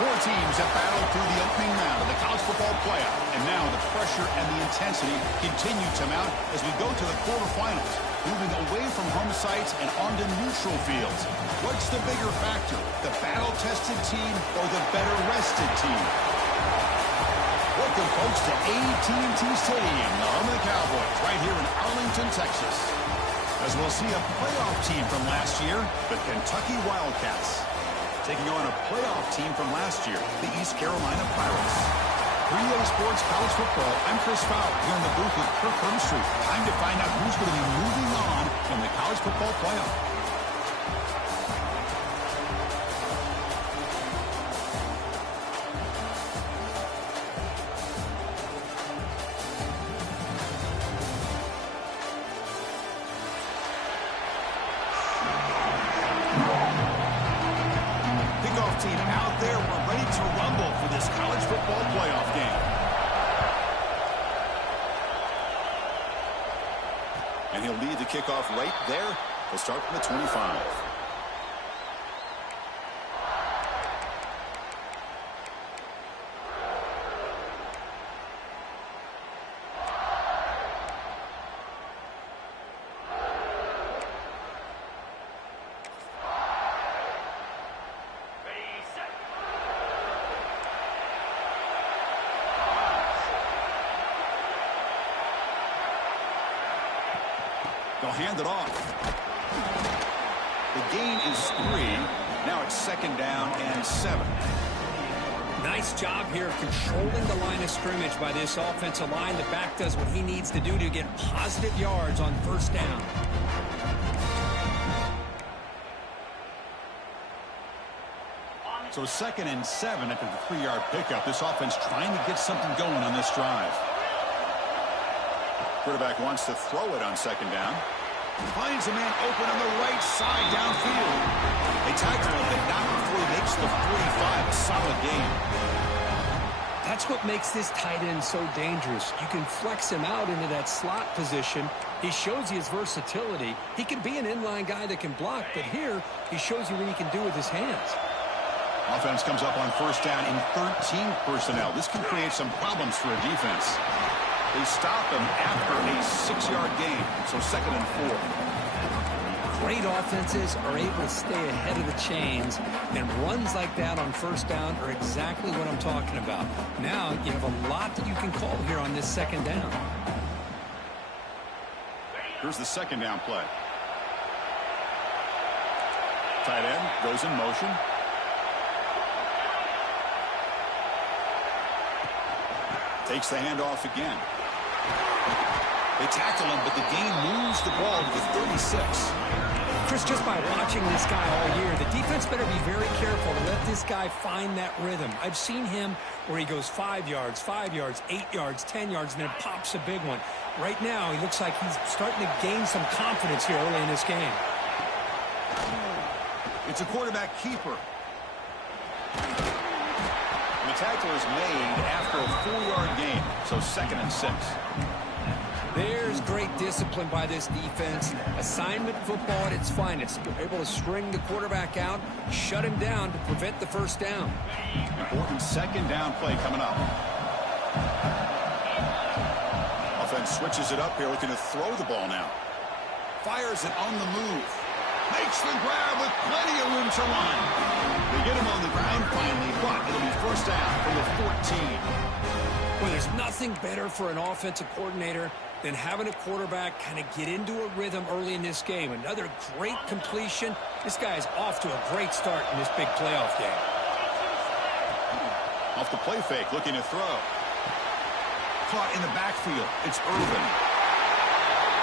Four teams have battled through the opening round of the college football playoff, and now the pressure and the intensity continue to mount as we go to the quarterfinals, moving away from home sites and onto neutral fields. What's the bigger factor, the battle-tested team or the better-rested team? Welcome, folks, to AT&T Stadium, the home of the Cowboys, right here in Arlington, Texas. As we'll see a playoff team from last year, the Kentucky Wildcats, taking on a playoff team from last year, the East Carolina Pirates. For EA Sports College Football, I'm Chris Fowler here in the booth with Kirk Hermstreet. Time to find out who's going to be moving on in the college football playoff. Team out there, we're ready to rumble for this college football playoff game. And he'll lead the kickoff right there. He'll start from the 25. They'll hand it off. The gain is 3. Now it's 2nd down and 7. Nice job here of controlling the line of scrimmage by this offensive line. The back does what he needs to do to get positive yards on 1st down. So 2nd and 7 after the 3-yard pickup. This offense trying to get something going on this drive. Quarterback wants to throw it on 2nd down. Finds a man open on the right side downfield. They tackle him, but not before he makes the 45. A solid game. That's what makes this tight end so dangerous. You can flex him out into that slot position. He shows you his versatility. He can be an inline guy that can block, but here he shows you what he can do with his hands. Offense comes up on 1st down in 13 personnel. This can create some problems for a defense. They stop him after a 6-yard gain, so 2nd and 4. Great offenses are able to stay ahead of the chains, and runs like that on 1st down are exactly what I'm talking about. Now you have a lot that you can call here on this 2nd down. Here's the 2nd down play. Tight end goes in motion. Takes the handoff again. They tackle him, but the gain moves the ball to the 36. Chris, just by watching this guy all year, the defense better be very careful to let this guy find that rhythm. I've seen him where he goes 5 yards, 8 yards, 10 yards, and then pops a big one. Right now, he looks like he's starting to gain some confidence here early in this game. It's a quarterback keeper. The tackle is made after a 4-yard gain, so 2nd and 6. There's great discipline by this defense. Assignment football at its finest. They're able to string the quarterback out, shut him down to prevent the 1st down. Important 2nd down play coming up. Offense switches it up here, looking to throw the ball now. Fires it on the move. Makes the grab with plenty of room to run. They get him on the ground finally, but it'll be 1st down from the 14. Well, there's nothing better for an offensive coordinator than having a quarterback kind of get into a rhythm early in this game. Another great completion. This guy is off to a great start in this big playoff game. Off the play fake, looking to throw. Caught in the backfield. It's Irvin.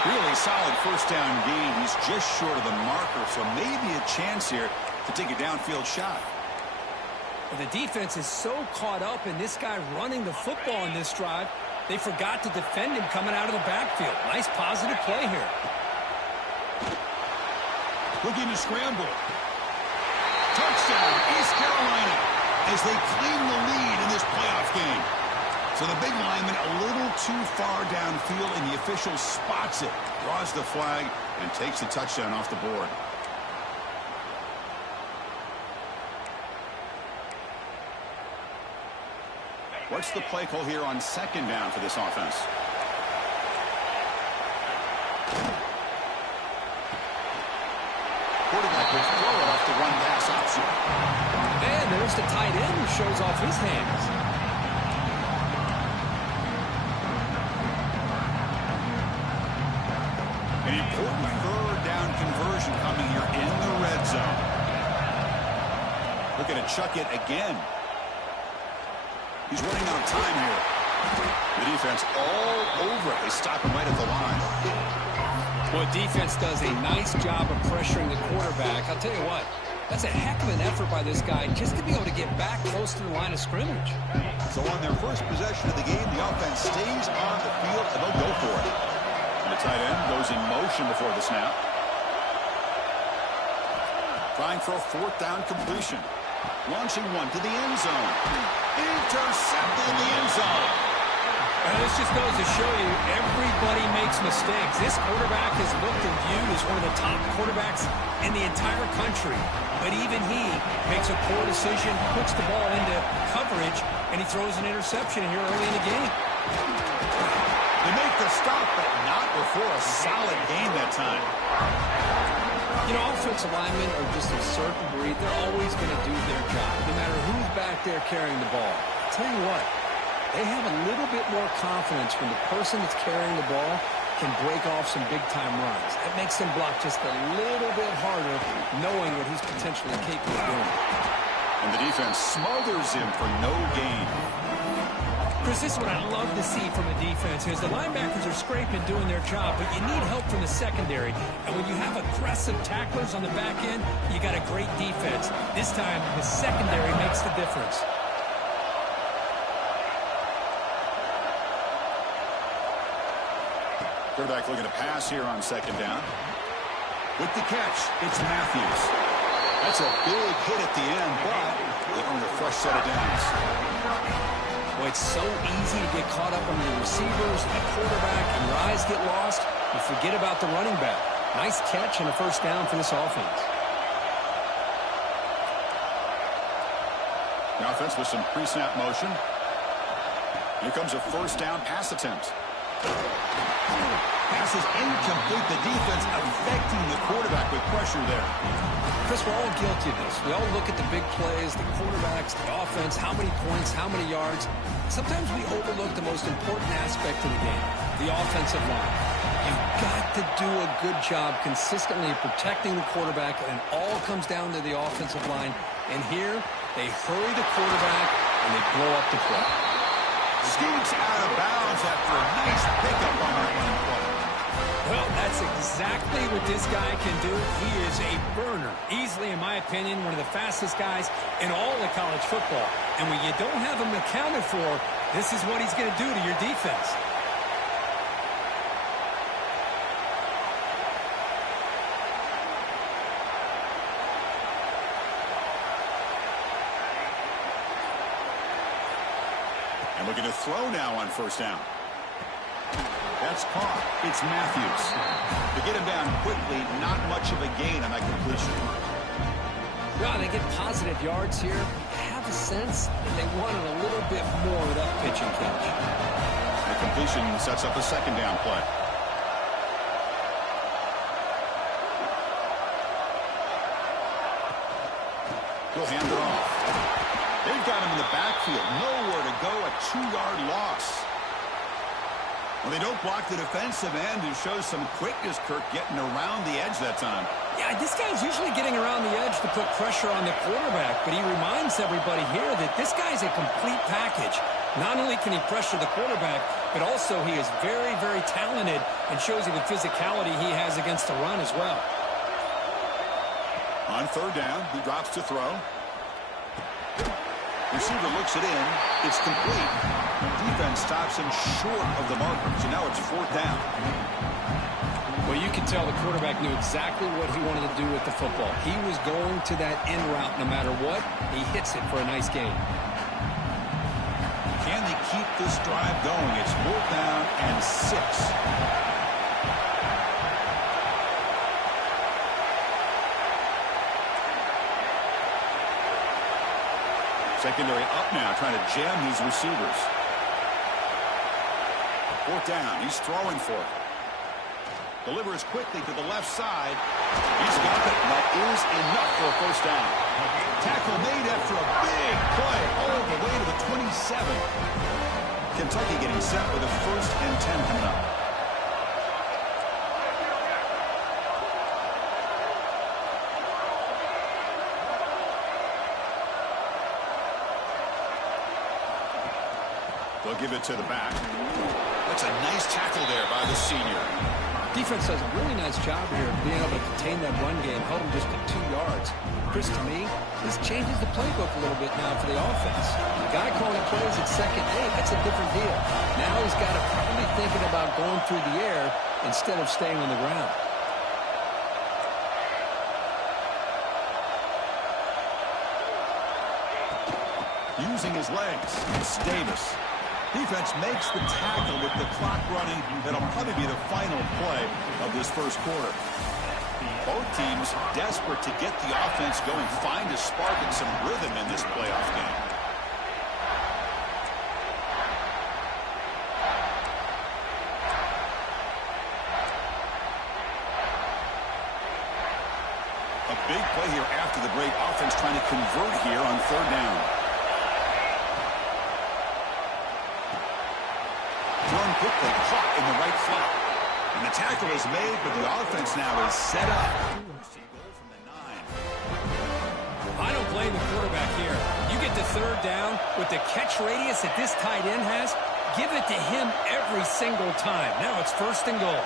Really solid 1st down gain. He's just short of the marker, so maybe a chance here to take a downfield shot. The defense is so caught up in this guy running the football in this drive, they forgot to defend him coming out of the backfield. Nice positive play here. Looking to scramble. Touchdown, East Carolina, as they claim the lead in this playoff game. So the big lineman a little too far downfield, and the official spots it, draws the flag, and takes the touchdown off the board. What's the play call here on second down for this offense? Quarterback will throw it off the run pass option. And there's the tight end who shows off his hands. An important third down conversion coming here in the red zone. Looking to chuck it again. He's running out of time here. The defense all over it. They stop him right at the line. Well, defense does a nice job of pressuring the quarterback. I'll tell you what, that's a heck of an effort by this guy just to be able to get back close to the line of scrimmage. So on their first possession of the game, the offense stays on the field, and they'll go for it. And the tight end goes in motion before the snap. Trying for a fourth down completion. Launching one to the end zone. Intercepted in the end zone. This just goes to show you everybody makes mistakes. This quarterback is looked and viewed as one of the top quarterbacks in the entire country. But even he makes a poor decision, puts the ball into coverage, and he throws an interception here early in the game. They make the stop, but not before a solid game that time. You know, offensive linemen are just a certain breed. They're always going to do their job, no matter who's back there carrying the ball. I'll tell you what, they have a little bit more confidence when the person that's carrying the ball can break off some big-time runs. That makes them block just a little bit harder, knowing what he's potentially capable of doing. And the defense smothers him for no gain. Chris, this is what I love to see from a defense is the linebackers are scraping, doing their job, but you need help from the secondary. And when you have aggressive tacklers on the back end, you got a great defense. This time, the secondary makes the difference. Quarterback looking to pass here on second down. With the catch, it's Matthews. That's a big hit at the end, but they earn a fresh set of downs. Well, it's so easy to get caught up on the receivers, the quarterback, and your eyes get lost. You forget about the running back. Nice catch and a first down for this offense. The offense with some pre-snap motion. Here comes a first down pass attempt. Pass is incomplete. The defense affecting the quarterback with pressure there. Chris, we're all guilty of this. We all look at the big plays, the quarterbacks, the offense, how many points, how many yards. Sometimes we overlook the most important aspect of the game, the offensive line. You've got to do a good job consistently protecting the quarterback, and it all comes down to the offensive line. And here, they hurry the quarterback, and they blow up the play. Scoots out of bounds after a nice pickup on that running play. Well, that's exactly what this guy can do. He is a burner. Easily, in my opinion, one of the fastest guys in all of college football. And when you don't have him accounted for, this is what he's going to do to your defense. And looking to throw now on first down. That's caught. It's Matthews. To get him down quickly, not much of a gain on that completion. Well, they get positive yards here. I have a sense that they wanted a little bit more of that pitch and catch. The completion sets up a second down play. He'll hand it off. They've got him in the backfield. Nowhere to go. A 2-yard loss. Well, they don't block the defensive end, who shows some quickness, Kirk, getting around the edge that time. Yeah, this guy's usually getting around the edge to put pressure on the quarterback, but he reminds everybody here that this guy's a complete package. Not only can he pressure the quarterback, but also he is very, very talented and shows you the physicality he has against the run as well. On third down, he drops to throw. Receiver looks it in. It's complete. Defense stops him short of the marker. So now it's fourth down. Well, you can tell the quarterback knew exactly what he wanted to do with the football. He was going to that end route no matter what. He hits it for a nice gain. Can they keep this drive going? It's fourth down and 6. Secondary up now, trying to jam these receivers. Fourth down, he's throwing for it. Delivers quickly to the left side. He's got it. That is enough for a first down. Tackle made after a big play all the way to the 27. Kentucky getting set with a 1st and 10 coming up. They'll give it to the back. That's a nice tackle there by the senior. Defense does a really nice job here of being able to contain that run game, held them just to 2 yards. Chris, to me, this changes the playbook a little bit now for the offense. The guy calling plays at second, hey, that's a different deal. Now he's got to probably thinking about going through the air instead of staying on the ground. Using his legs, it's Davis. Defense makes the tackle with the clock running. That'll probably be the final play of this first quarter. Both teams desperate to get the offense going, find a spark and some rhythm in this playoff game. A big play here after the break. Offense trying to convert here on 3rd down. Thrown quickly, caught in the right slot. And the tackle is made, but the offense now is set up. Goal from the 9. I don't blame the quarterback here. You get the 3rd down with the catch radius that this tight end has, give it to him every single time. Now it's 1st and goal.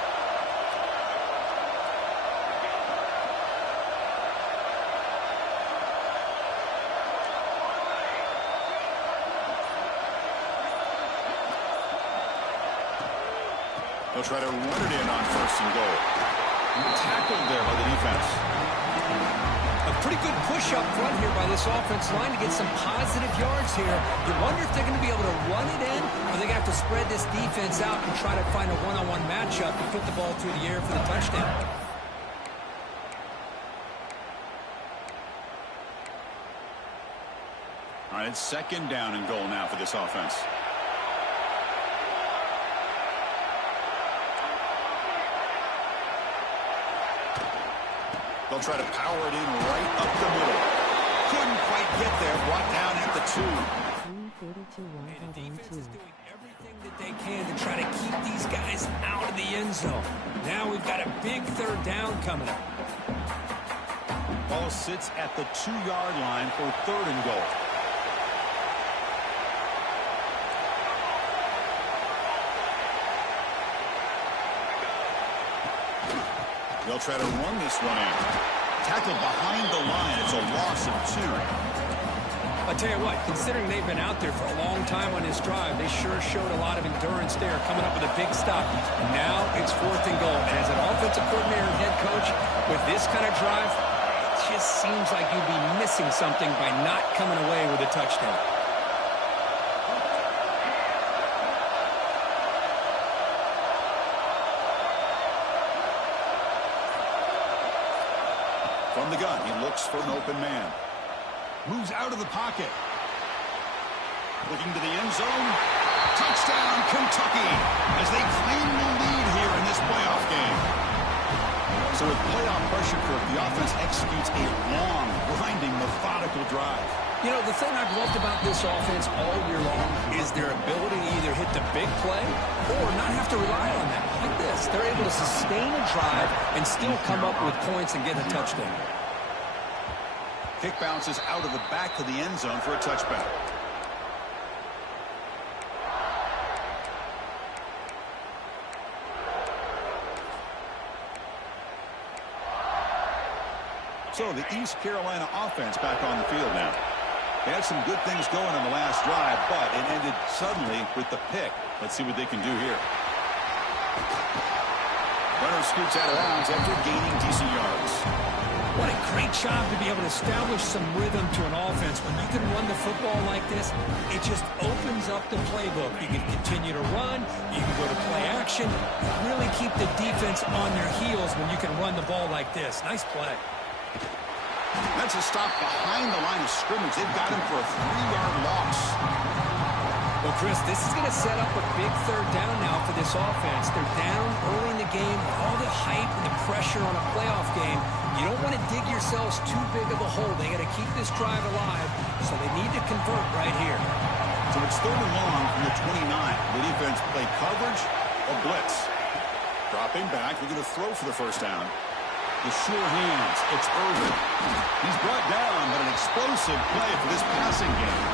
They'll try to run it in on 1st and goal. Tackled there by the defense. A pretty good push up front here by this offense line to get some positive yards here. You wonder if they're going to be able to run it in, or they're going to have to spread this defense out and try to find a one-on-one matchup and put the ball through the air for the touchdown. All right, it's 2nd down and goal now for this offense. They'll try to power it in right up the middle. Couldn't quite get there. Brought down at the 2. And the defense is doing everything that they can to try to keep these guys out of the end zone. Now we've got a big 3rd down coming up. Ball sits at the 2-yard line for 3rd and goal. They'll try to run this one in. Tackled behind the line. It's a loss of 2. I'll tell you what, considering they've been out there for a long time on this drive, they sure showed a lot of endurance there, coming up with a big stop. Now it's 4th and goal. And as an offensive coordinator and head coach, with this kind of drive, it just seems like you'd be missing something by not coming away with a touchdown. From the gun, he looks for an open man. Moves out of the pocket. Looking to the end zone. Touchdown, Kentucky, as they claim the lead here in this playoff game. So with playoff pressure, the offense executes a long, grinding, methodical drive. You know, the thing I've loved about this offense all year long is their ability to either hit the big play or not have to rely on that. Like this, they're able to sustain a drive and still come up with points and get a touchdown. Kick bounces out of the back to the end zone for a touchback. So the East Carolina offense back on the field now. They had some good things going on the last drive, but it ended suddenly with the pick. Let's see what they can do here. Runner scoots out of bounds after gaining decent yards. What a great job to be able to establish some rhythm to an offense. When you can run the football like this, it just opens up the playbook. You can continue to run. You can go to play action. Really keep the defense on their heels when you can run the ball like this. Nice play. That's a stop behind the line of scrimmage. They've got him for a 3-yard loss. Well, Chris, this is going to set up a big third down now for this offense. They're down early in the game. All the hype and the pressure on a playoff game. You don't want to dig yourselves too big of a hole. They got to keep this drive alive, so they need to convert right here. So it's 3rd and long from the 29. The defense play coverage or blitz. Dropping back, they're going to throw for the first down. The sure hands, it's Irvin. He's brought down, but an explosive play for this passing game.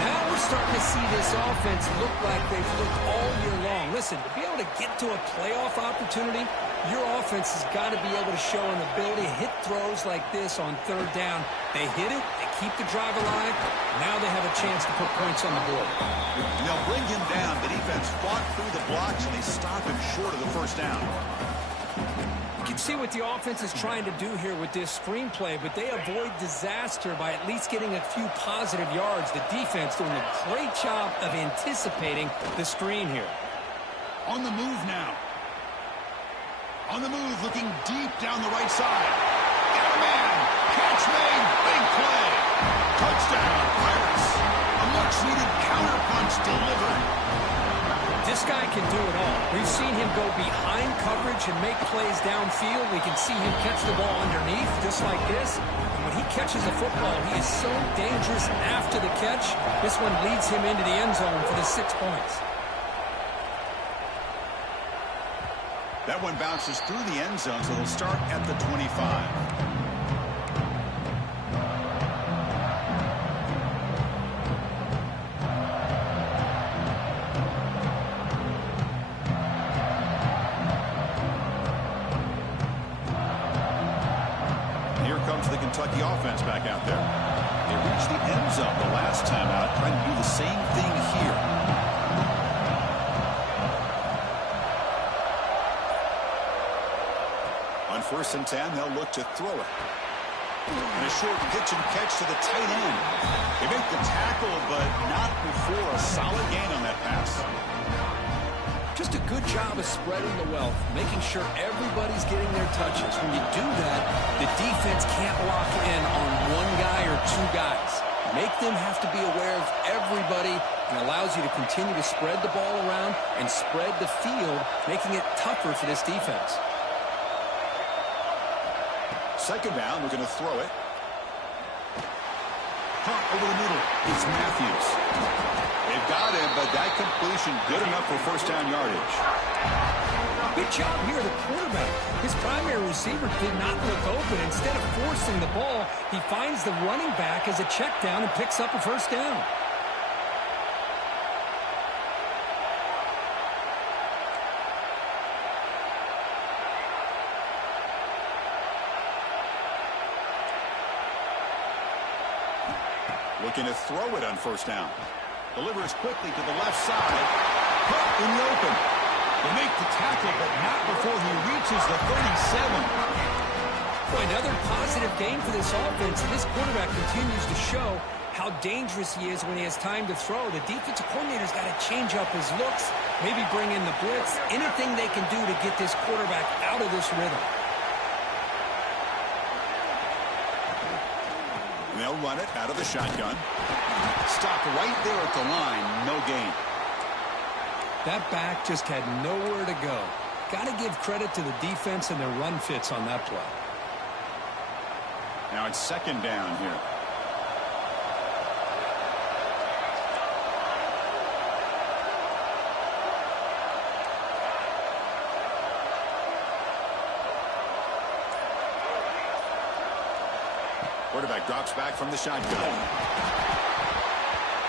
Now we're starting to see this offense look like they've looked all year long. Listen, to be able to get to a playoff opportunity, your offense has got to be able to show an ability to hit throws like this on 3rd down. They hit it, they keep the drive alive. Now they have a chance to put points on the board. And they'll bring him down. The defense fought through the blocks, and they stop him short of the first down. You can see what the offense is trying to do here with this screenplay, but they avoid disaster by at least getting a few positive yards. The defense doing a great job of anticipating the screen here. On the move now. On the move, looking deep down the right side. Got a man. Catch made. Big play. Touchdown, Pirates. A much-needed counterpunch delivered. This guy can do it all. We've seen him go behind coverage and make plays downfield. We can see him catch the ball underneath, just like this. And when he catches a football, he is so dangerous after the catch. This one leads him into the end zone for the 6 points. That one bounces through the end zone, so they'll start at the 25. The Kentucky offense back out there. They reached the end zone the last time out, trying to do the same thing here. On 1st and 10, they'll look to throw it. And a short pitch and catch to the tight end. They make the tackle, but not before a solid gain on that pass. Just a good job of spreading the wealth, making sure everybody's getting their touches. When you do that, the defense can't lock in on one guy or 2 guys. Make them have to be aware of everybody, and allows you to continue to spread the ball around and spread the field, making it tougher for this defense. 2nd down, we're going to throw it. Caught over the middle. It's Matthews. They've got him, but that completion good enough for 1st down yardage. Good job here, the quarterback. His primary receiver did not look open. Instead of forcing the ball, he finds the running back as a check down and picks up a 1st down. Looking to throw it on 1st down. Delivers quickly to the left side. Put in the open. They make the tackle, but not before he reaches the 37. Boy, another positive game for this offense, and this quarterback continues to show how dangerous he is when he has time to throw. The defensive coordinator's got to change up his looks, maybe bring in the blitz, anything they can do to get this quarterback out of this rhythm. They'll run it out of the shotgun. Stop right there at the line. No gain. That back just had nowhere to go. Got to give credit to the defense and their run fits on that play. Now it's 2nd down here. Quarterback drops back from the shotgun.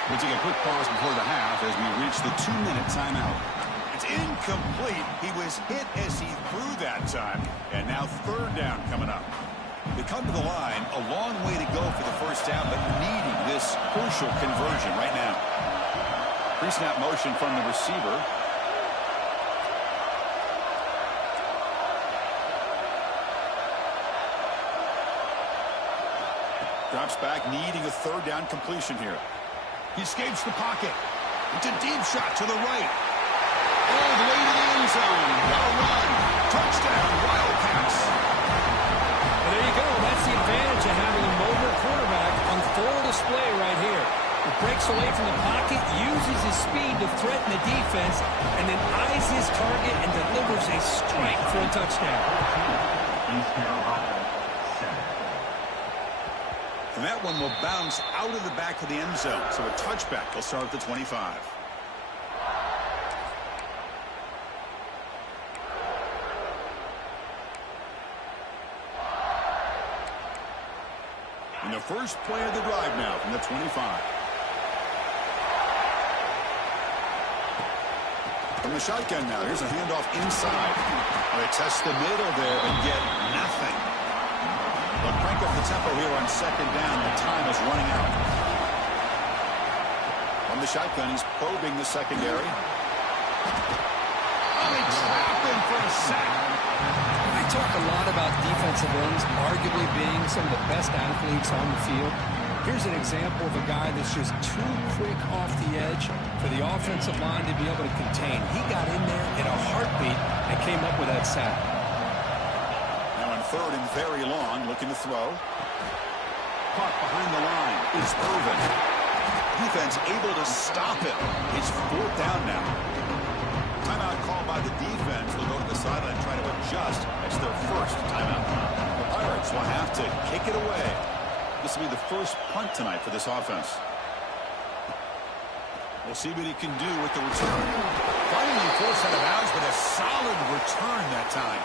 We'll take a quick pause before the half as we reach the 2-minute timeout. It's incomplete. He was hit as he threw that time. And now 3rd down coming up. They come to the line, a long way to go for the 1st down, but needing this crucial conversion right now. Pre-snap motion from the receiver. Drops back, needing a 3rd down completion here. He escapes the pocket. It's a deep shot to the right. All the way to the end zone. Well run. Touchdown, Wildcats. Well, there you go. That's the advantage speed to threaten the defense, and then eyes his target and delivers a strike for a touchdown. And that one will bounce out of the back of the end zone. So a touchback will start at the 25. And the first play of the drive now from the 25. From the shotgun now, here's a handoff inside. They test the middle there and get nothing. They'll crank up the tempo here on second down. The time is running out. From the shotgun, he's probing the secondary. Oh, they trap him for a sack. I talk a lot about defensive ends arguably being some of the best athletes on the field. Here's an example of a guy that's just too quick off the edge for the offensive line to be able to contain. He got in there in a heartbeat and came up with that sack. Now on third and very long, looking to throw. Caught behind the line is Irvin. Defense able to stop it. It's fourth down now. Timeout called by the defense. They'll go to the sideline and try to adjust. It's their first timeout. The Pirates will have to kick it away. This will be the first punt tonight for this offense. We'll see what he can do with the return. Finally forced out of bounds, but a solid return that time.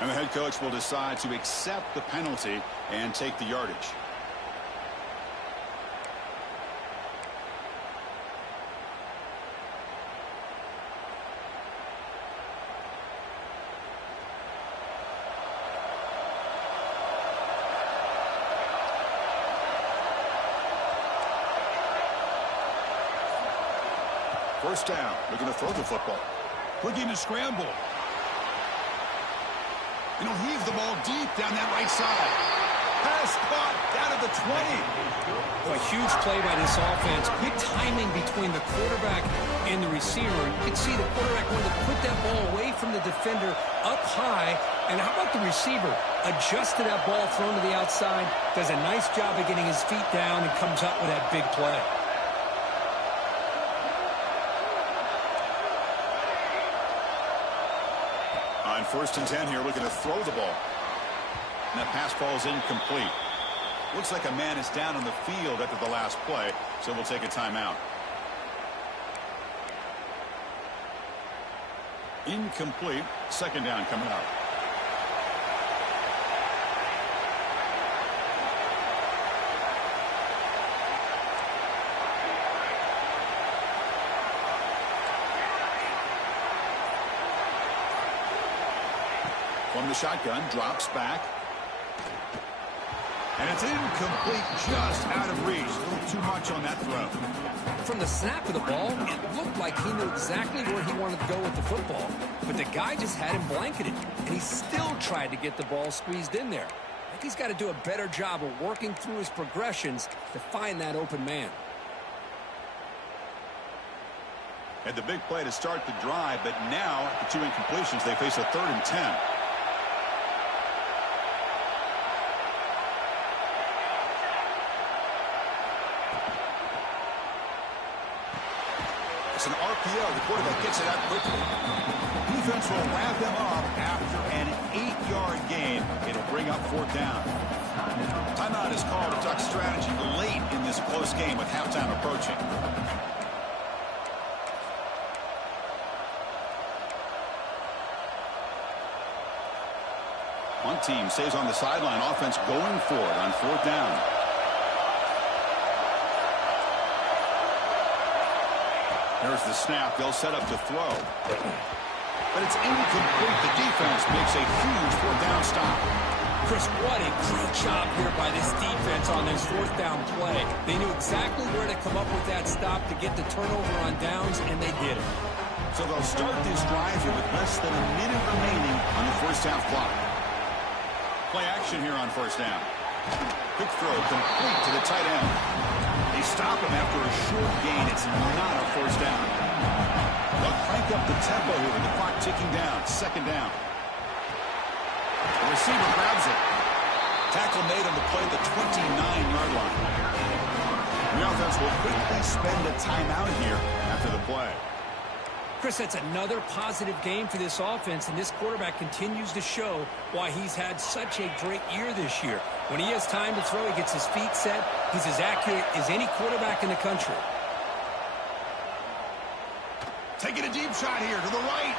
And the head coach will decide to accept the penalty and take the yardage. First down, looking to throw the football. Looking to scramble. And he'll heave the ball deep down that right side. Pass caught down at the 20. A huge play by this offense. Good timing between the quarterback and the receiver. You can see the quarterback wanted to put that ball away from the defender up high. And how about the receiver? Adjusted that ball, thrown to the outside. Does a nice job of getting his feet down and comes up with that big play. On first and 10 here, looking to throw the ball. And that pass falls incomplete. Looks like a man is down on the field after the last play, so we'll take a timeout. Incomplete. Second down coming up. From the shotgun, drops back. And it's incomplete, just out of reach. A little too much on that throw. From the snap of the ball, it looked like he knew exactly where he wanted to go with the football. But the guy just had him blanketed, and he still tried to get the ball squeezed in there. I think he's got to do a better job of working through his progressions to find that open man. Had the big play to start the drive, but now, the two incompletions, they face a 3rd and 10. An RPO. The quarterback gets it out quickly. Defense will wrap them up after an 8-yard gain. It'll bring up fourth down. Timeout is called to Duck strategy late in this close game with halftime approaching. One team stays on the sideline. Offense going for it on fourth down. There's the snap. They'll set up to throw. But it's incomplete. The defense makes a huge fourth down stop. Chris, what a great job here by this defense on this fourth down play. They knew exactly where to come up with that stop to get the turnover on downs, and they did it. So they'll start this drive here with less than a minute remaining on the first half clock. Play action here on first down. Quick throw complete to the tight end. They stop him after a short gain. It's not a first down. They'll crank up the tempo here with the clock ticking down. Second down. The receiver grabs it. Tackle made on the play at the 29-yard line. The offense will quickly spend a timeout here after the play. Chris, that's another positive game for this offense, and this quarterback continues to show why he's had such a great year this year. When he has time to throw, he gets his feet set. He's as accurate as any quarterback in the country. Taking a deep shot here to the right.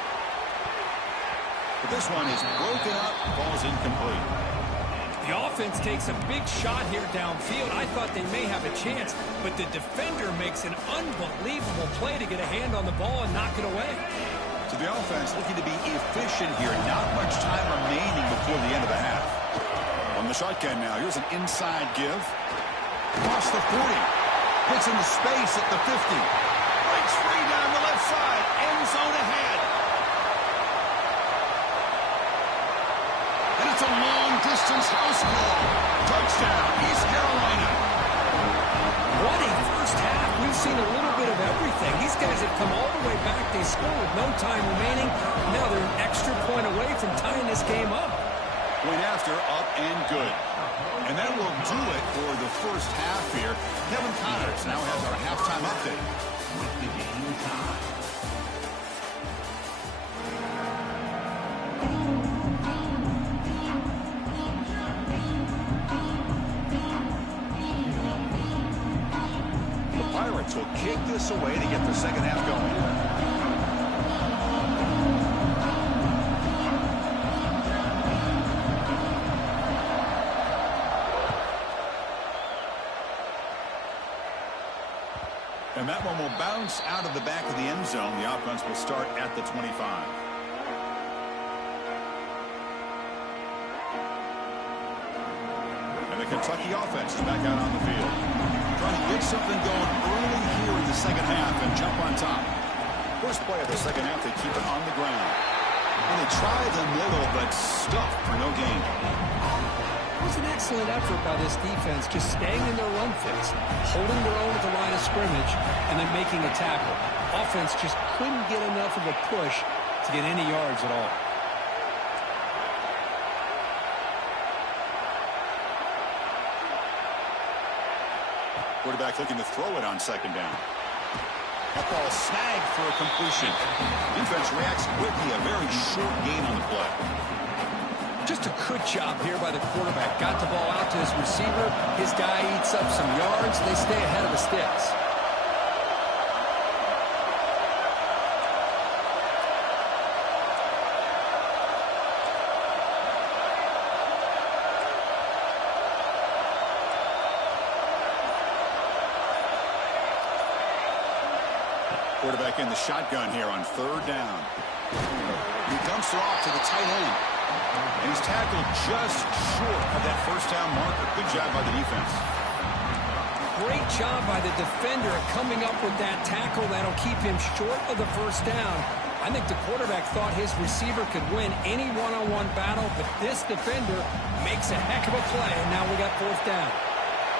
But this one is broken up, ball's incomplete. The offense takes a big shot here downfield. I thought they may have a chance, but the defender makes an unbelievable play to get a hand on the ball and knock it away. So the offense looking to be efficient here. Not much time remaining before the end of the half. On the shotgun now, here's an inside give. Across the 40. Puts into space at the 50. Breaks free down the left side. End zone ahead. And it's a long-distance house ball. Touchdown, East Carolina. What a first half. We've seen a little bit of everything. These guys have come all the way back. They scored with no time remaining. Now they're an extra point away from tying this game up. Went after, up and good. And that will do it for the first half here. Kevin Connors now has our halftime update. With the game time. Pirates will kick this away to get the second half going. And that one will bounce out of the back of the end zone. The offense will start at the 25. And the Kentucky offense is back out on the field. Trying to get something going early here in the second half and jump on top. First play of the second half, they keep it on the ground. And they try the middle, but stuffed for no gain. It was an excellent effort by this defense, just staying in their run fix, holding their own at the line of scrimmage, and then making a tackle. Offense just couldn't get enough of a push to get any yards at all. Quarterback looking to throw it on second down. That ball snagged for a completion. Defense reacts quickly. A very short gain on the play. Just a good job here by the quarterback. Got the ball out to his receiver. His guy eats up some yards. They stay ahead of the sticks. Quarterback in the shotgun here on third down. He dumps it off to the tight end. And he's tackled just short of that first down marker. Good job by the defense. Great job by the defender at coming up with that tackle that'll keep him short of the first down. I think the quarterback thought his receiver could win any one-on-one battle, but this defender makes a heck of a play, and now we got fourth down.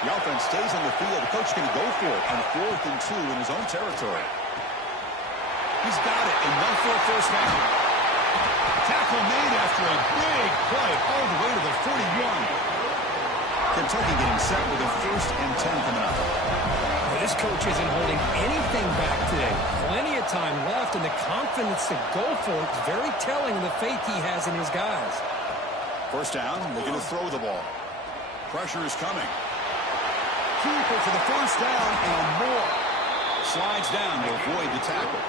The offense stays on the field. The coach is going to go for it on 4th and 2 in his own territory. He's got it, enough for a first down. Tackle made after a big play all the way to the 41. Kentucky getting set with a 1st and 10 coming up. Well, this coach isn't holding anything back today. Plenty of time left, and the confidence to go for it is very telling of the faith he has in his guys. First down, looking to throw the ball. Pressure is coming. Keeper for the first down and more. Slides down to avoid the tackle.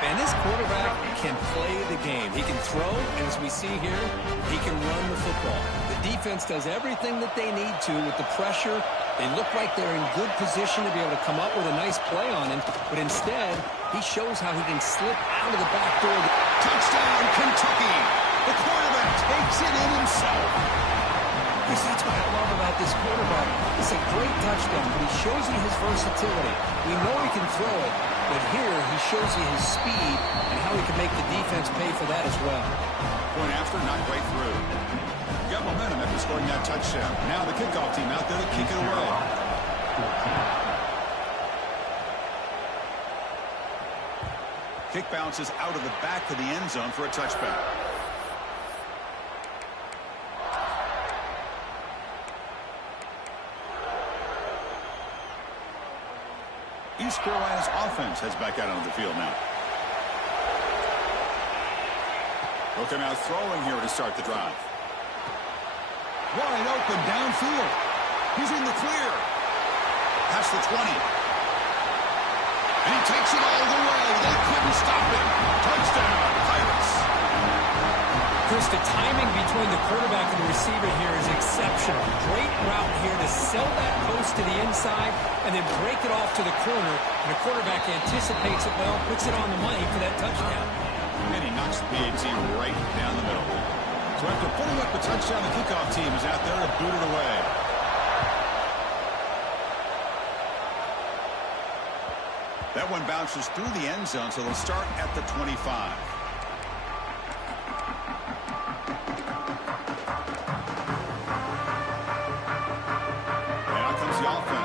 And this quarterback can play the game. He can throw, and as we see here, he can run the football. The defense does everything that they need to with the pressure. They look like they're in good position to be able to come up with a nice play on him, but instead, he shows how he can slip out of the back door. Touchdown, Kentucky! The quarterback takes it in himself. That's what I love about this quarterback. It's a great touchdown, but he shows you his versatility. We know he can throw it, but here he shows you his speed and how he can make the defense pay for that as well. Point after, not right through. Got momentum after scoring that touchdown. Now the kickoff team out there to kick it away. Kick bounces out of the back of the end zone for a touchback. East Carolina's offense heads back out onto the field now. They'll come out throwing here to start the drive. Wide open downfield. He's in the clear. Past the 20. And he takes it all the way. They couldn't stop him. Touchdown, Pirates. Chris, the timing between the quarterback and the receiver here is exceptional. Great route here to sell that post to the inside and then break it off to the corner. And the quarterback anticipates it well, puts it on the money for that touchdown. And he knocks the PAT right down the middle. So after putting up a touchdown, the kickoff team is out there to boot it away. That one bounces through the end zone, so they'll start at the 25.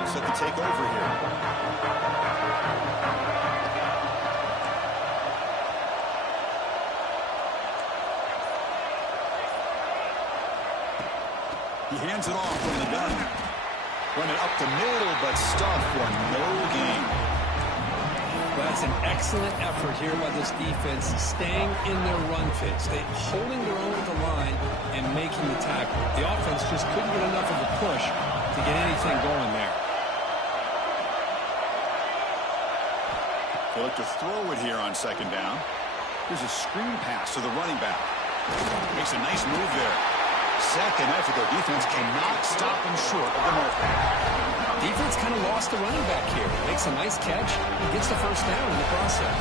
Set to take over here. He hands it off from the gun. Running up the middle, but stuffed for no gain. Well, that's an excellent effort here by this defense, staying in their run fits. They holding their own at the line and making the tackle. The offense just couldn't get enough of a push to get anything going there. They look to throw it here on second down. Here's a screen pass to the running back. Makes a nice move there. Second effort, their defense cannot stop him short of the mark. Defense kind of lost the running back here. Makes a nice catch and gets the first down in the process.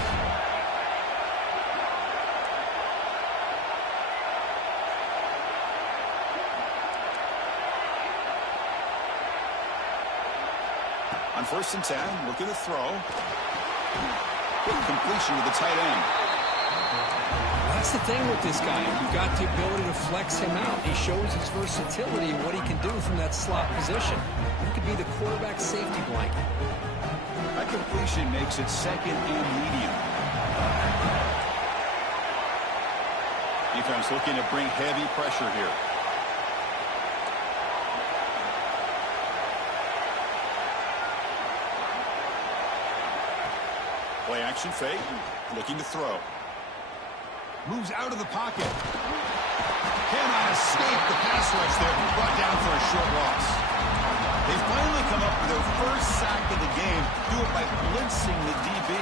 On 1st and 10, looking to throw. Quick completion with the tight end. That's the thing with this guy. You've got the ability to flex him out. He shows his versatility and what he can do from that slot position. He could be the quarterback safety blanket. That completion makes it second and medium. Defense looking to bring heavy pressure here. Play action fake, looking to throw. Moves out of the pocket. Cannot escape the pass rush there. Brought down for a short loss. They finally come up with their first sack of the game. Do it by blitzing the DB.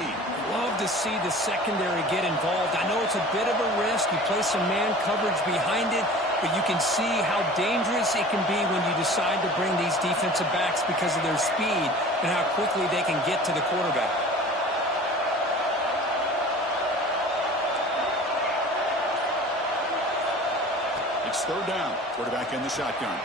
Love to see the secondary get involved. I know it's a bit of a risk. You play some man coverage behind it, but you can see how dangerous it can be when you decide to bring these defensive backs because of their speed and how quickly they can get to the quarterback. It's third down. Quarterback in the shotgun.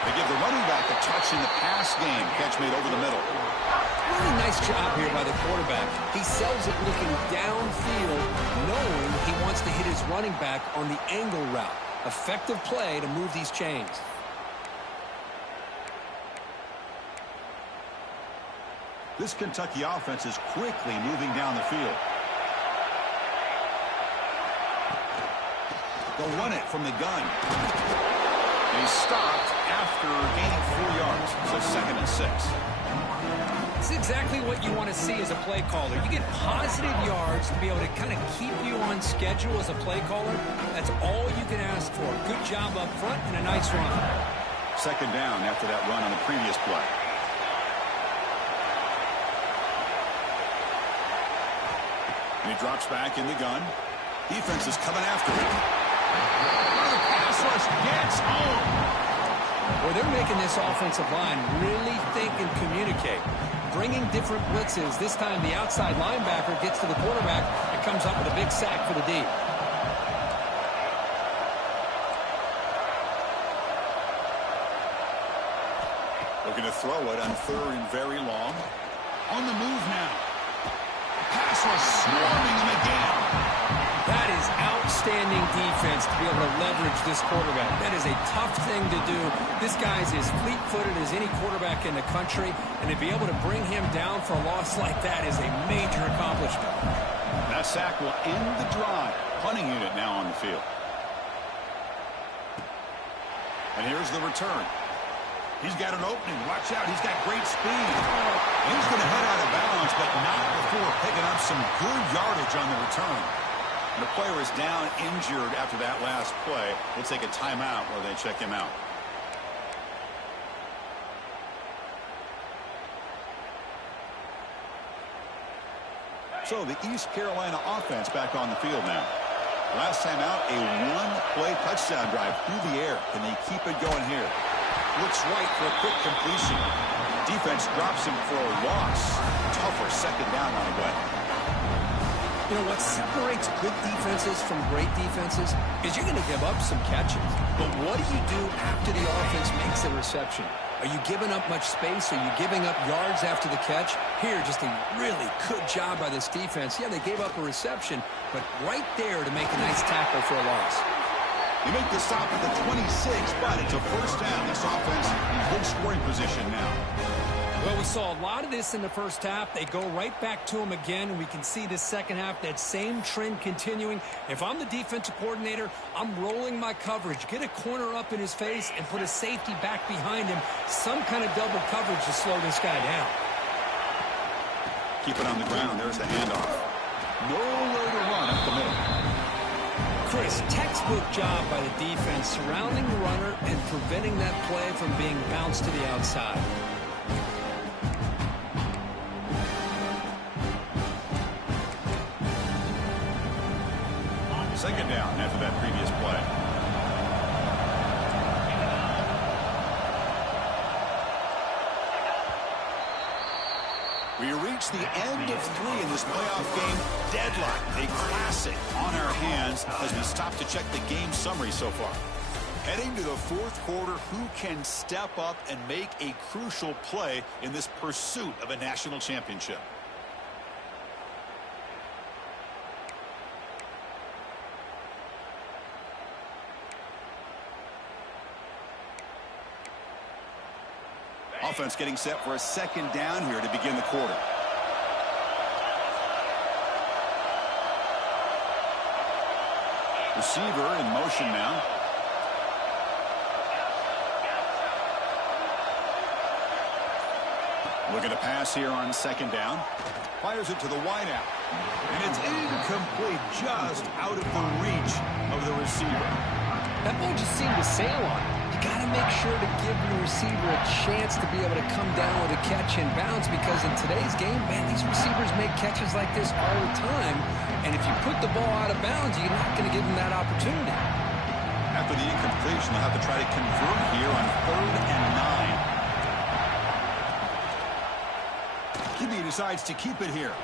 They give the running back a touch in the pass game. Catch made over the middle. Really nice job here by the quarterback. He sells it looking downfield, knowing he wants to hit his running back on the angle route. Effective play to move these chains. This Kentucky offense is quickly moving down the field. They'll run it from the gun. And he's stopped after gaining 4 yards. So 2nd and 6. It's exactly what you want to see as a play caller. You get positive yards to be able to kind of keep you on schedule as a play caller. That's all you can ask for. Good job up front and a nice run. 2nd down after that run on the previous play. And he drops back in the gun. Defense is coming after him. The pass rush gets home. Well, they're making this offensive line really think and communicate. Bringing different blitzes. This time the outside linebacker gets to the quarterback and comes up with a big sack for the D. Looking to throw it on 3rd and very long. On the move now. Pass rush swarming him again. That is outstanding defense to be able to leverage this quarterback. That is a tough thing to do. This guy's as fleet-footed as any quarterback in the country, and to be able to bring him down for a loss like that is a major accomplishment. That sack will end the drive. Punting unit now on the field. And here's the return. He's got an opening. Watch out. He's got great speed. He's going to head out of bounds, but not before picking up some good yardage on the return. And the player is down injured after that last play. We'll take a timeout while they check him out. So the East Carolina offense back on the field now. Last time out, a one-play touchdown drive through the air. Can they keep it going here? Looks right for a quick completion. Defense drops him for a loss. Tougher second down on the way. You know, what separates good defenses from great defenses is you're going to give up some catches. But what do you do after the offense makes a reception? Are you giving up much space? Are you giving up yards after the catch? Here, just a really good job by this defense. Yeah, they gave up a reception, but right there to make a nice tackle for a loss. They make the stop at the 26, but it's a first down. This offense in good scoring position now. Well, we saw a lot of this in the first half. They go right back to him again, and we can see this second half, that same trend continuing. If I'm the defensive coordinator, I'm rolling my coverage. Get a corner up in his face and put a safety back behind him. Some kind of double coverage to slow this guy down. Keep it on the ground. There's the handoff. Nowhere to run up the middle. Chris, textbook job by the defense surrounding the runner and preventing that play from being bounced to the outside. Second down after that previous play. We reach the end of 3 in this playoff game. Deadlock, a classic on our hands as we stop to check the game summary so far. Heading to the fourth quarter, who can step up and make a crucial play in this pursuit of a national championship? Offense getting set for a second down here to begin the quarter. Receiver in motion now. Looking to pass here on second down. Fires it to the wideout. And it's incomplete, just out of the reach of the receiver. That ball just seemed to sail on it. You got to make sure to give your receiver a chance to be able to come down with a catch and bounce, because in today's game, man, these receivers make catches like this all the time. And if you put the ball out of bounds, you're not going to give them that opportunity. After the incompletion, they'll have to try to convert here on 3rd and 9. Gibby decides to keep it here.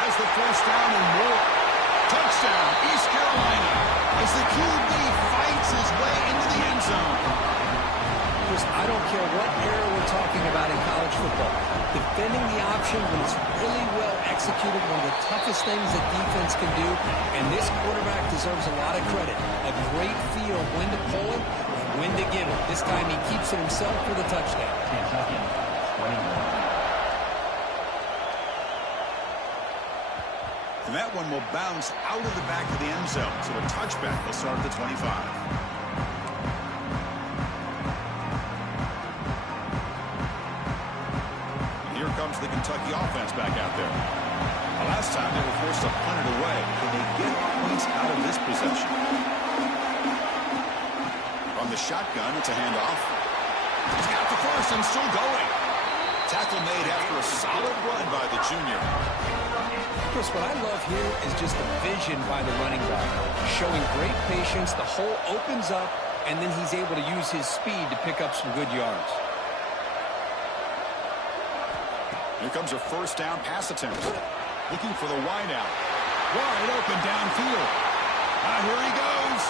Has the first down and more. Touchdown, East Carolina, as the QB fights his way into the end zone. Chris, I don't care what era we're talking about in college football. Defending the option when it's really well executed, one of the toughest things that defense can do, and this quarterback deserves a lot of credit. A great feel of when to pull it and when to give it. This time he keeps it himself for the touchdown. Kentucky, 21. And that one will bounce out of the back of the end zone. So a touchback will start at the 25. And here comes the Kentucky offense back out there. Last time they were forced to punt it away. Can they get points out of this possession? From the shotgun, it's a handoff. He's got the first and still going. Tackle made after a solid run by the junior. Chris, what I love here is just the vision by the running back. Showing great patience, the hole opens up, and then he's able to use his speed to pick up some good yards. Here comes a first down pass attempt. Looking for the wideout. Wide open downfield. Here he goes.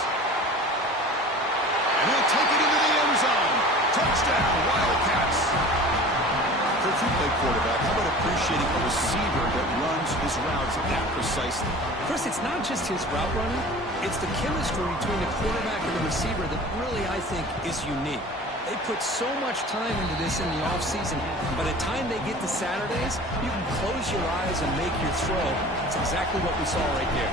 And he'll take it into the end zone. Touchdown, Wildcats. Coach, you play quarterback. How about appreciating a receiver that runs his routes that precisely? Chris, it's not just his route running. It's the chemistry between the quarterback and the receiver that really, I think, is unique. They put so much time into this in the offseason. By the time they get to Saturdays, you can close your eyes and make your throw. That's exactly what we saw right there.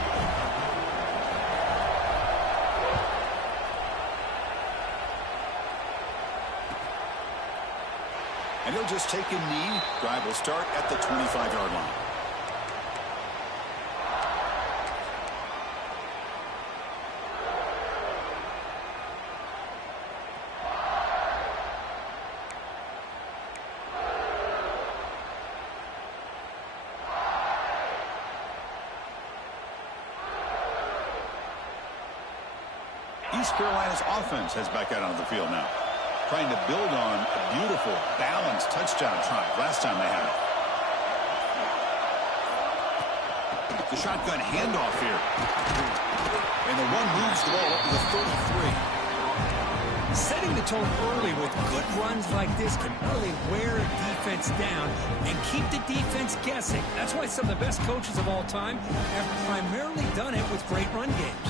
And he'll just take a knee. Drive will start at the 25-yard line. East Carolina's offense heads back out onto the field now, trying to build on a beautiful, balanced touchdown drive last time they had it. The shotgun handoff here. And the one moves the ball up to the 33. Setting the tone early with good runs like this can really wear a defense down and keep the defense guessing. That's why some of the best coaches of all time have primarily done it with great run games.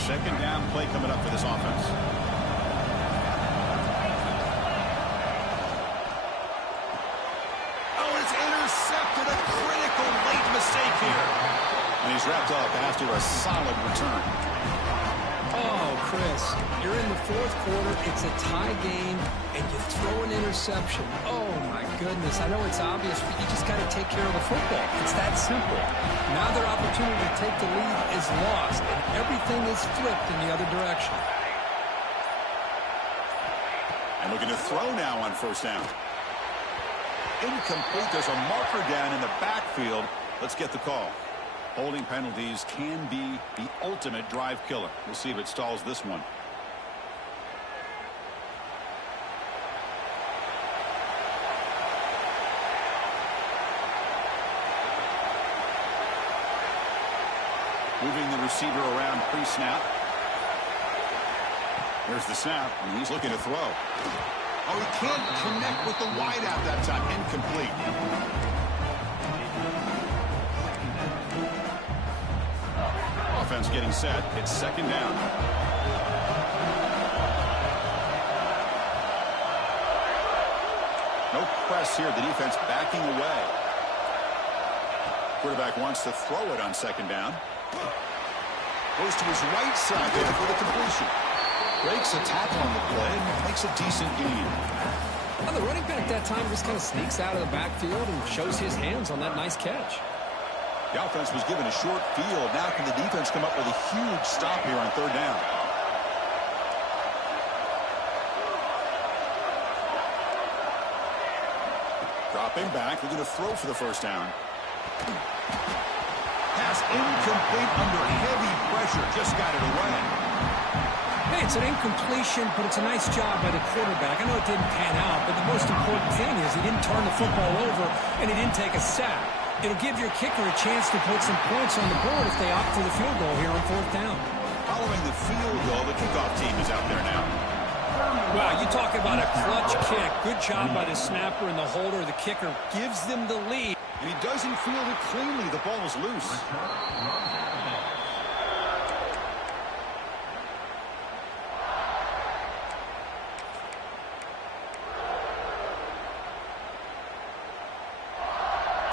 Second down play coming up for this offense. Oh, it's intercepted. A critical late mistake here. And he's wrapped up after a solid return. Oh, Chris, you're in the fourth quarter. It's a tie game, and you throw an interception. Oh, my goodness. I know it's obvious, but you just got to take care of the football. It's that simple. Now their opportunity to take the lead is lost, and everything is flipped in the other direction. And looking to throw now on first down. Incomplete. There's a marker down in the backfield. Let's get the call. Holding penalties can be the ultimate drive killer. We'll see if it stalls this one. Moving the receiver around pre-snap. There's the snap, and he's looking to throw. Oh, he can't connect with the wideout that time. Incomplete. Offense getting set. It's second down. No press here. The defense backing away. Quarterback wants to throw it on second down. Goes to his right side there for the completion. Breaks a tackle on the play and makes a decent gain. Well, the running back that time just kind of sneaks out of the backfield and shows his hands on that nice catch. The offense was given a short field. Now can the defense come up with a huge stop here on third down? Dropping back, looking to throw for the first down. Pass incomplete under heavy pressure. Just got it away. Hey, it's an incompletion, but it's a nice job by the quarterback. I know it didn't pan out, but the most important thing is he didn't turn the football over and he didn't take a sack. It'll give your kicker a chance to put some points on the board if they opt for the field goal here on fourth down. Following the field goal, the kickoff team is out there now. Wow, you talk about a clutch kick. Good job by the snapper and the holder. The kicker gives them the lead. And he doesn't field it cleanly. The ball is loose.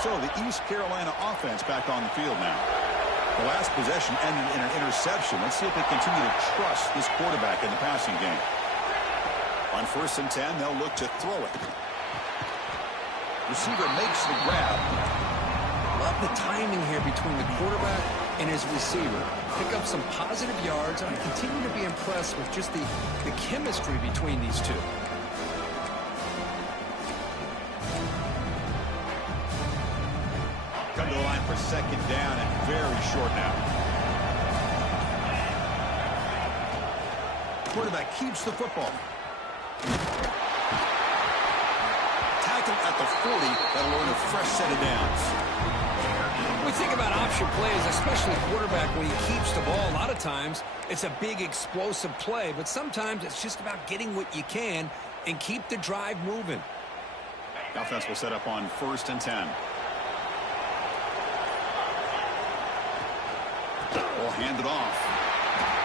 So the East Carolina offense back on the field now. The last possession ended in an interception. Let's see if they continue to trust this quarterback in the passing game. On 1st and 10, they'll look to throw it. Receiver makes the grab. Love the timing here between the quarterback and his receiver. Pick up some positive yards, and I continue to be impressed with just the chemistry between these two. Come to the line for second down and very short now. Quarterback keeps the football. Tackle at the 40. That'll earn a fresh set of downs. When we think about option plays, especially quarterback, when he keeps the ball, a lot of times it's a big explosive play, but sometimes it's just about getting what you can and keep the drive moving. The offense will set up on 1st and 10. Will hand it off.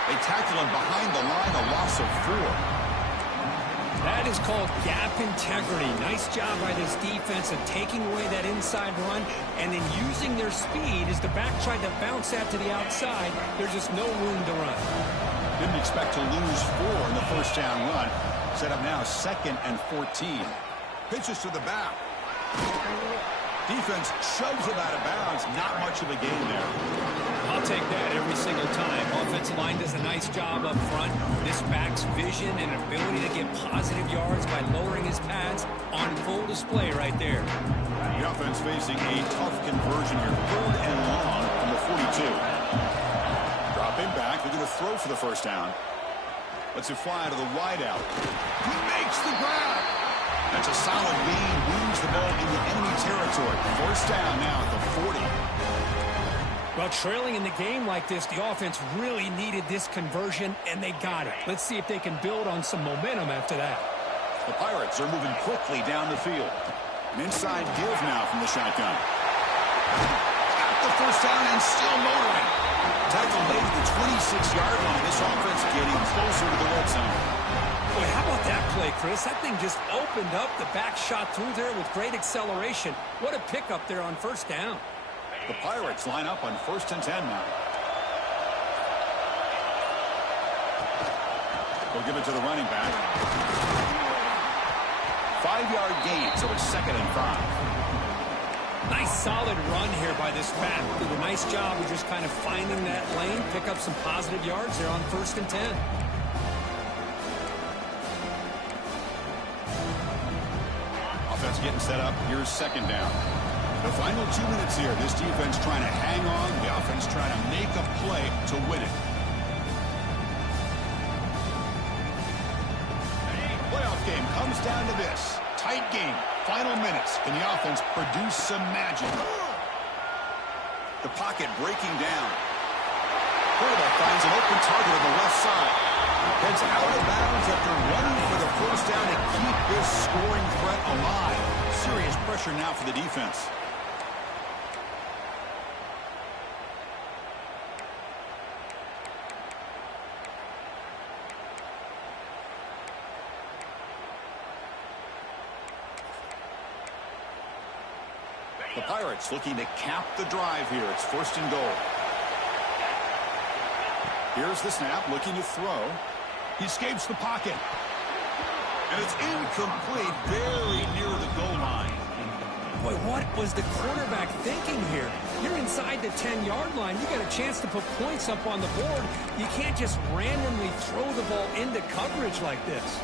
They tackle him behind the line, a loss of 4. That is called gap integrity. Nice job by this defense of taking away that inside run and then using their speed as the back tried to bounce that to the outside. There's just no room to run. Didn't expect to lose 4 in the first down run. Set up now 2nd and 14. Pitches to the back. Defense shoves him out of bounds. Not much of a gain there. I'll take that every single time. Offensive line does a nice job up front. This back's vision and ability to get positive yards by lowering his pads on full display right there. The offense facing a tough conversion here. 3rd and long from the 42. Dropping back. They're going to throw for the first down. Lets it fly to the wideout. He makes the grab. That's a solid gain. Moves the ball into enemy territory. First down now at the 40. Well, trailing in the game like this, the offense really needed this conversion, and they got it. Let's see if they can build on some momentum after that. The Pirates are moving quickly down the field. An inside give now from the shotgun. Got the first down and still motoring. Tackle made at the 26-yard line. This offense getting closer to the red zone. Boy, how about that play, Chris? That thing just opened up. The back shot through there with great acceleration. What a pickup there on first down. The Pirates line up on 1st and 10 now. They'll give it to the running back. 5-yard gain, so it's 2nd and 5. Nice solid run here by this back. Did a nice job of just kind of finding that lane, pick up some positive yards there on 1st and 10. Offense getting set up. Here's 2nd down. The final 2 minutes here. This defense trying to hang on. The offense trying to make a play to win it. Playoff game comes down to this. Tight game. Final minutes. Can the offense produce some magic? The pocket breaking down. Quarterback finds an open target on the left side. Heads out of bounds after running for the first down to keep this scoring threat alive. Serious pressure now for the defense. The Pirates looking to cap the drive here. It's 1st and goal. Here's the snap, looking to throw. He escapes the pocket. And it's incomplete, very near the goal line. Boy, what was the quarterback thinking here? You're inside the 10-yard line. You got a chance to put points up on the board. You can't just randomly throw the ball into coverage like this.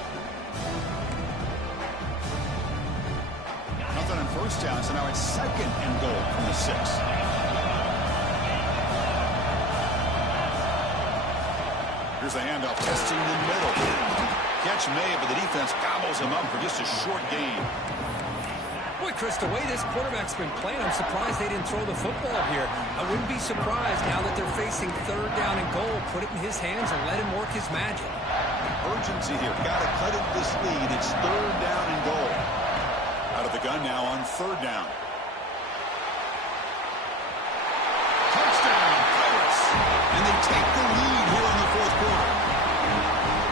Nothing on first down, so now it's 2nd and goal from the 6. Here's the handoff, testing the middle. Catch made, but the defense gobbles him up for just a short gain. Boy, Chris, the way this quarterback's been playing, I'm surprised they didn't throw the football here. I wouldn't be surprised now that they're facing 3rd down and goal. Put it in his hands and let him work his magic. Urgency here. Got to cut into this lead. It's 3rd down and goal. Out of the gun now on 3rd down. Touchdown, Pirates. And they take the lead here in the 4th quarter.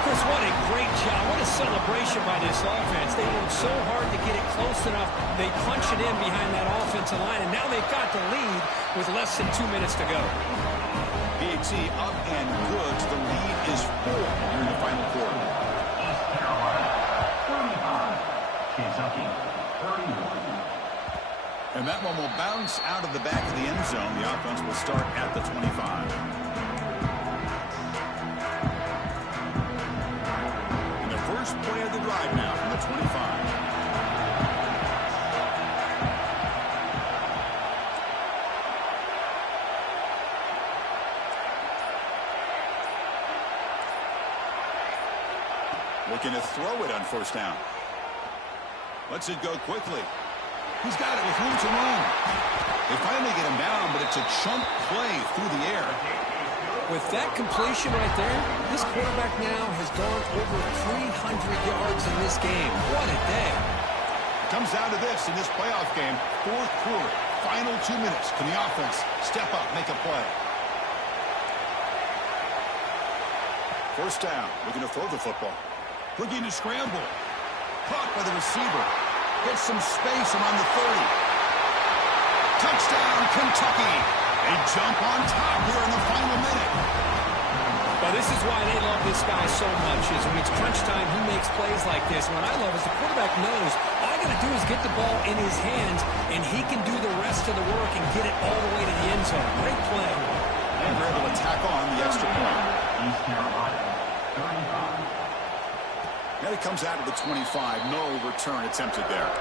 Chris, what a great job. What a celebration by this offense. They worked so hard to get it close enough. They punch it in behind that offensive line, and now they've got the lead with less than 2 minutes to go. PAT up and good. The lead is 4 during the final quarter. Kentucky, 31. And that one will bounce out of the back of the end zone. The offense will start at the 25. And the first play of the drive now from the 25. Looking to throw it on first down. Lets it go quickly. He's got it with room to run. They finally get him down, but it's a chunk play through the air. With that completion right there, this quarterback now has gone over 300 yards in this game. What a day. It comes down to this in this playoff game. 4th quarter, final 2 minutes. Can the offense step up, make a play? First down, looking to throw the football. Looking to scramble. Caught by the receiver. Gets some space around the 30. Touchdown, Kentucky. They jump on top here in the final minute. Well, this is why they love this guy so much, is when it's crunch time, he makes plays like this. And what I love is the quarterback knows all I got to do is get the ball in his hands, and he can do the rest of the work and get it all the way to the end zone. Great play. And they're able to tack on the extra point. East Carolina, 35. Now he comes out of the 25. No return attempted there.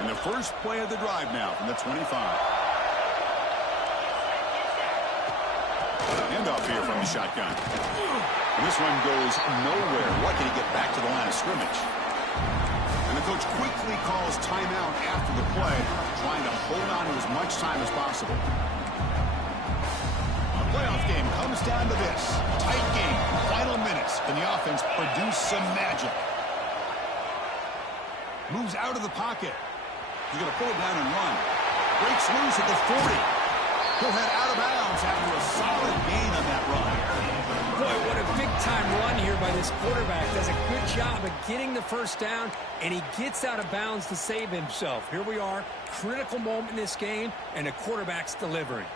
And the first play of the drive now from the 25. Handoff here from the shotgun. And this one goes nowhere. Lucky to get back to the line of scrimmage. And the coach quickly calls timeout after the play, trying to hold on to as much time as possible. The playoff game comes down to this. Tight game, final minutes, and the offense produce some magic. Moves out of the pocket. He's going to pull it down and run. Breaks loose at the 40. He'll head out of bounds after a solid gain on that run. Boy, what a big-time run here by this quarterback. Does a good job of getting the first down, and he gets out of bounds to save himself. Here we are, critical moment in this game, and the quarterback's delivering.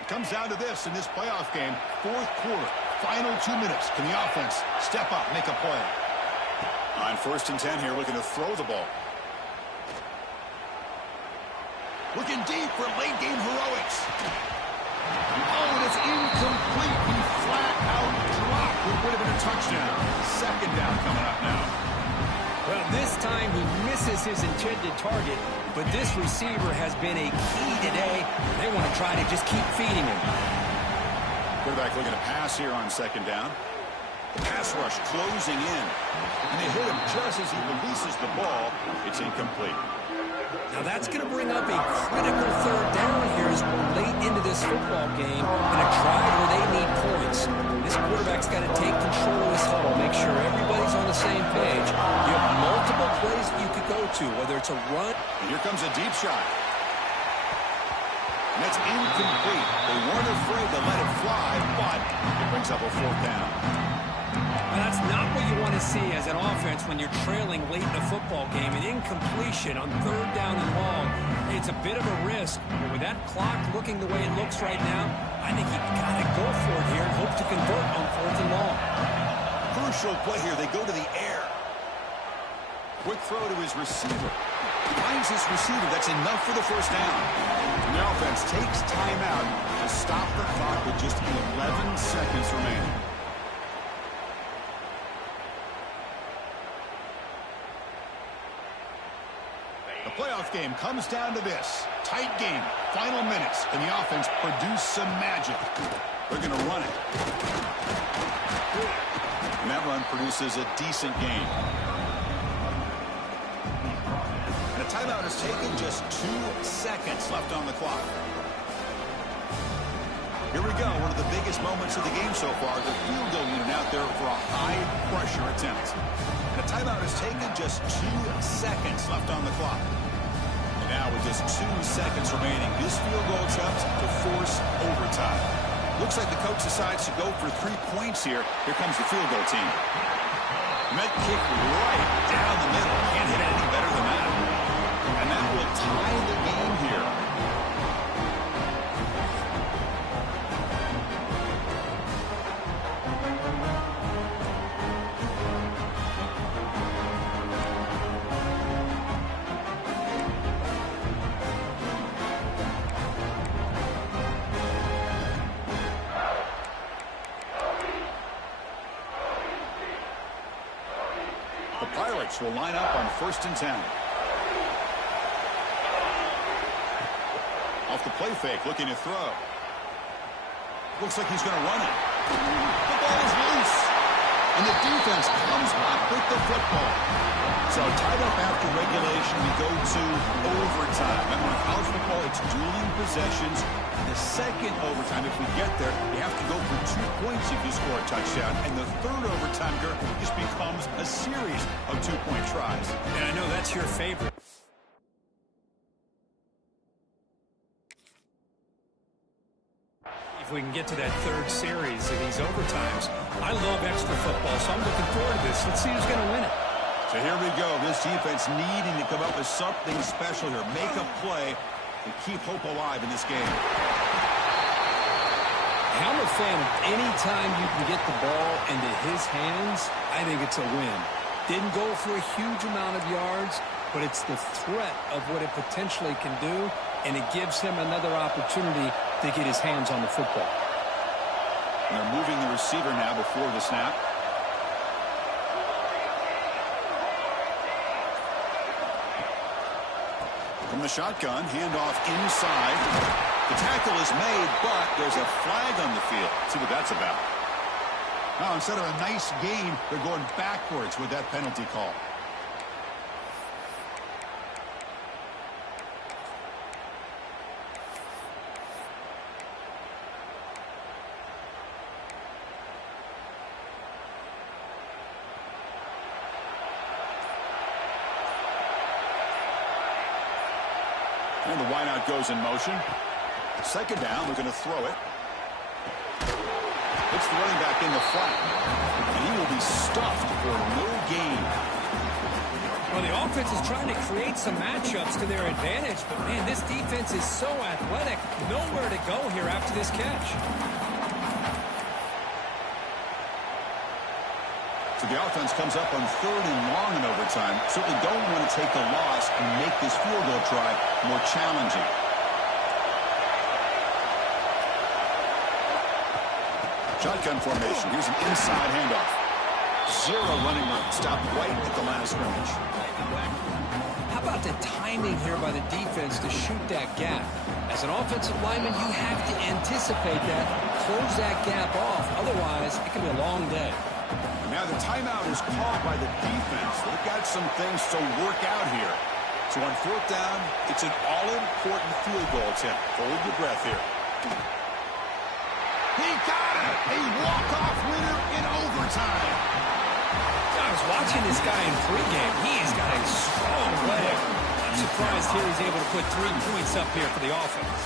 It comes down to this in this playoff game. Fourth quarter, final 2 minutes. Can the offense step up, make a play? On 1st and 10 here, looking to throw the ball. Looking deep for late-game heroics. Oh, and it's incomplete. He flat out dropped. It would have been a touchdown. Second down coming up now. Well, this time he misses his intended target, but this receiver has been a key today. They want to try to just keep feeding him. Quarterback looking to pass here on 2nd down. The pass rush closing in. And they hit him just as he releases the ball. It's incomplete. Now that's going to bring up a critical 3rd down here as we're late into this football game and a drive where they need points. This quarterback's got to take control of this huddle, make sure everybody's on the same page. You have multiple plays that you could go to, whether it's a run. And here comes a deep shot. And that's incomplete. They weren't afraid to let it fly, but it brings up a 4th down. Well, that's not what you want to see as an offense when you're trailing late in a football game. An incompletion on 3rd down and long. It's a bit of a risk, but with that clock looking the way it looks right now, I think you got to go for it here and hope to convert on 4th and long. Crucial play here. They go to the air. Quick throw to his receiver. Finds his receiver. That's enough for the 1st down. And the offense takes timeout to stop the clock with just 11 seconds remaining. The playoff game comes down to this. Tight game, final minutes, and the offense produce some magic. They're going to run it. And that run produces a decent gain. And a timeout is taken, just 2 seconds left on the clock. Here we go, one of the biggest moments of the game so far. The field goal unit out there for a high-pressure attempt. And a timeout is taken, just 2 seconds left on the clock. And now with just 2 seconds remaining, this field goal attempt to force overtime. Looks like the coach decides to go for 3 points here. Here comes the field goal team. And that kick right down the middle. Can't hit it any better than that. And that will tie the game here. The Pirates will line up on 1st and 10. Off the play fake, looking to throw. Looks like he's going to run it. The ball is loose. And the defense comes up with the football. So tied up after regulation, we go to overtime. Remember, in college football, it's dueling possessions. The second overtime, if we get there, you have to go for 2 points if you score a touchdown. And the third overtime, just becomes a series of 2-point tries. And I know that's your favorite. if we can get to that third series in these overtimes. I love extra football, so I'm looking forward to this. Let's see who's going to win it. So here we go. This defense needing to come up with something special here. Make a play and keep hope alive in this game. I'm a fan of any time you can get the ball into his hands, I think it's a win. Didn't go for a huge amount of yards, but it's the threat of what it potentially can do, and it gives him another opportunity to get his hands on the football. They're moving the receiver now before the snap. From the shotgun, handoff inside. The tackle is made, but there's a flag on the field. Let's see what that's about. Now, instead of a nice gain, they're going backwards with that penalty call. And the wideout goes in motion. Second down, they're going to throw it. It's the running back in the flat. And he will be stuffed for no gain. Well, the offense is trying to create some matchups to their advantage, but, man, this defense is so athletic. Nowhere to go here after this catch. So the offense comes up on 3rd and long in overtime. Certainly don't want to take a loss and make this field goal try more challenging. Shotgun formation. Here's an inside handoff. Zero running room. Stopped right at the line of scrimmage. How about the timing here by the defense to shoot that gap? As an offensive lineman, you have to anticipate that, close that gap off. Otherwise, it can be a long day. And now the timeout is called by the defense. They've got some things to work out here. So on 4th down, it's an all-important field goal attempt. Hold your breath here. He got it! A walk-off winner in overtime. I was watching this guy in pregame. He's got a strong leg. I'm surprised here he's able to put 3 points up here for the offense.